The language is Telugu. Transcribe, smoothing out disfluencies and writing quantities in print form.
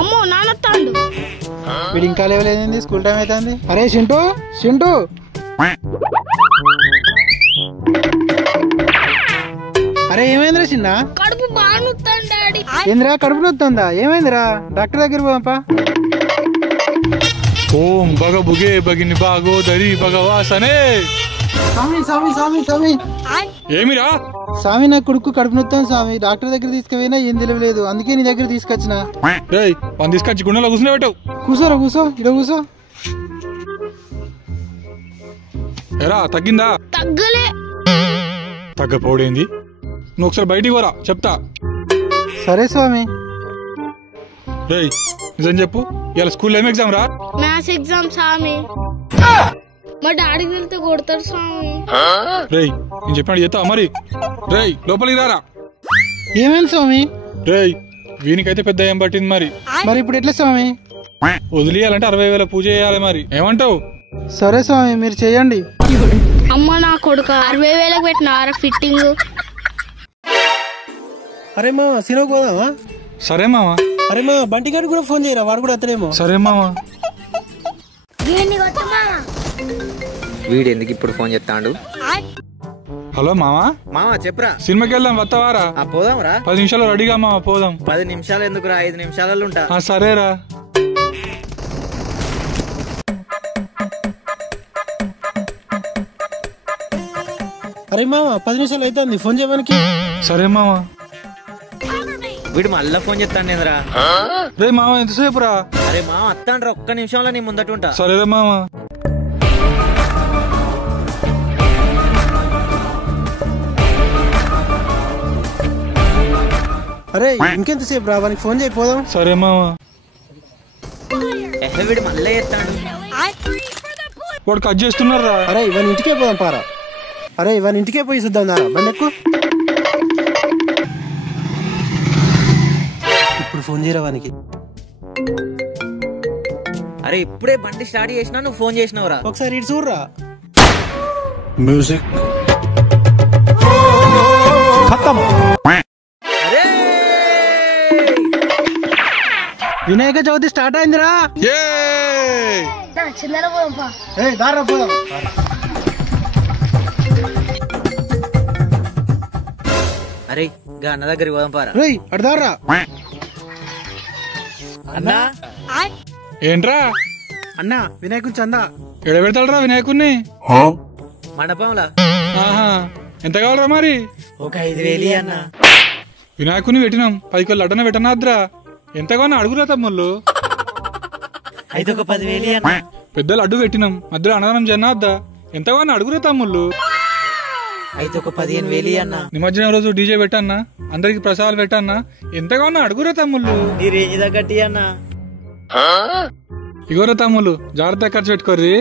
అమ్మో నానొత్తాండు. వీడు ఇంకా లేవలేదండి, స్కూల్ టైం అవుతుంది. అరే చింటూ చింటూ, అరే ఏమైందిరా చిన్న? కడుపు బాగా నొత్తాంది డాడీ. ఏందిరా కడుపు నొత్తుందా? ఏమైందిరా? డాక్టర్ దగ్గర పోపా. ఓం బగ బుగే బగిని బాగోదరి భగవాసనే. స్వామి స్వామి స్వామి స్వామి. ఏమిరా? స్వామి నా కొడుకు కడుపు నొత్తాను స్వామి, డాక్టర్ దగ్గర తీసుకుపోయినా ఏం తెలియలేదు, అందుకే నీ దగ్గర తీసుకొచ్చిన. రేయ్ పని తీసుకొచ్చి గుండెలో కూర్చునే పెట్టావు. కూర్చోరా, కూర్చో, ఇలా కూర్చో. ఎరా తగ్గిందా? తగ్గలే. తగ్గపోడేంది? నువ్వు ఒకసారి బయటికి పోరా చెప్తా. సరే స్వామి. రేయ్ నిజం చెప్పు, ఇవాళ స్కూల్లో ఏం ఎగ్జామ్ రా? మ్యాథ్స్ ఎగ్జామ్ స్వామి. మా డాడీకి వెళ్తే కొడతారు స్వామి. రేయ్ నేను చెప్పినట్టు చేస్తావా మరి? రేయ్ లోపలికి రారా. ఏమైంది స్వామి? రేయ్ వీనికైతే పెద్ద ఏం పట్టింది మరి. మరి ఇప్పుడు ఎట్లా స్వామి? వదిలేయాలంటే 60,000 పూజ చేయాలి మరి, ఏమంటావు? సరే స్వామి మీరు చేయండి. అమ్మ నా కొడుక 60,000 పెట్టినారా ఫిట్టింగ్? అరే మా సినిమా పోదామా? సరే మామా. అరే మా బంటి గారికి కూడా ఫోన్ చేయరా, వాడు కూడా అత్తలేమో. సరే మామా. వీడు ఎందుకు ఇప్పుడు ఫోన్ చేస్తాడు? హలో మామా. మామా చెప్పురా. సినిమాకి వెళ్దాం, వస్తావారా? పోదాం రా. 10 నిమిషాలు రెడీగా మామా, పోదాం. 10 నిమిషాలు ఎందుకురా, 5 నిమిషాలలో ఉంటా. సరేరా. అరే మామ 10 నిమిషాలు అవుతుంది, ఫోన్ చేయడానికి. సరే మామా. వీడు మళ్ళా ఫోన్ చేస్తాండేంద్రా. రే మామా ఎంతసేపు రా? అరే మామ వస్తాండ్రా, ఒక్క నిమిషంలో నీ ముందట ఉంటా. సరేరా మామా. అరే ఇంకెంతసేపు రా, వానికి ఫోన్ చేయి పోదాం. సరే మామా. వీడు మళ్ళీ చేస్తాడు. వాడు కట్ చేస్తున్నారా? అరే ఇవన్నీ ఇంటికే పోదాం పారా. అరే ఇవన్నీ ఇంటికే పోయి చూద్దాం దారా, బండి ఎక్కు. ఇప్పుడు ఫోన్ చేయరా వానికి. అరే ఇప్పుడే బండి స్టార్ట్ చేసినా నువ్వు ఫోన్ చేసినావురా. ఒకసారి ఇటు చూడరా. మ్యూజిక్ అరే వినాయక చవితి స్టార్ట్ అయిందిరా. దారా పోదాం. అరే గా అన్న దగ్గరికి పోదాం పారా. రేయ్ అటు దారా. అన్నా ఏంట్రా? అన్నా వినాయకుని చందా ఎడ పెడతాడరా వినాయకుడిని? మండపంలా. ఆహా ఎంత కావాలరా మరి? ఒక 5,000 అన్న. వినాయకుని పెట్టినాం, 10 కిలో లడ్డన పెట్టనద్రా. ఎంత కావాలని అడుగురా తమ్ముళ్ళు. అయితే ఒక 10,000 అన్న. పెద్ద లడ్డు పెట్టినాం, మధ్యలో అన్నదానం జనాద్దా. ఎంత కావాలని అడుగురా తమ్ముళ్ళు. అయితే ఒక 15,000 అన్న. నిమజ్జనం రోజు డీజే పెట్టన్నా, అందరికి ప్రసాదాలు పెట్టన్నా. ఎంత కావాలని అడుగురా తమ్ముళ్ళు. నీ రేంజ్ తగ్గట్టి అన్న. ఇగోరా తమ్ముళ్ళు, జాగ్రత్తగా ఖర్చు పెట్టుకోర్రి.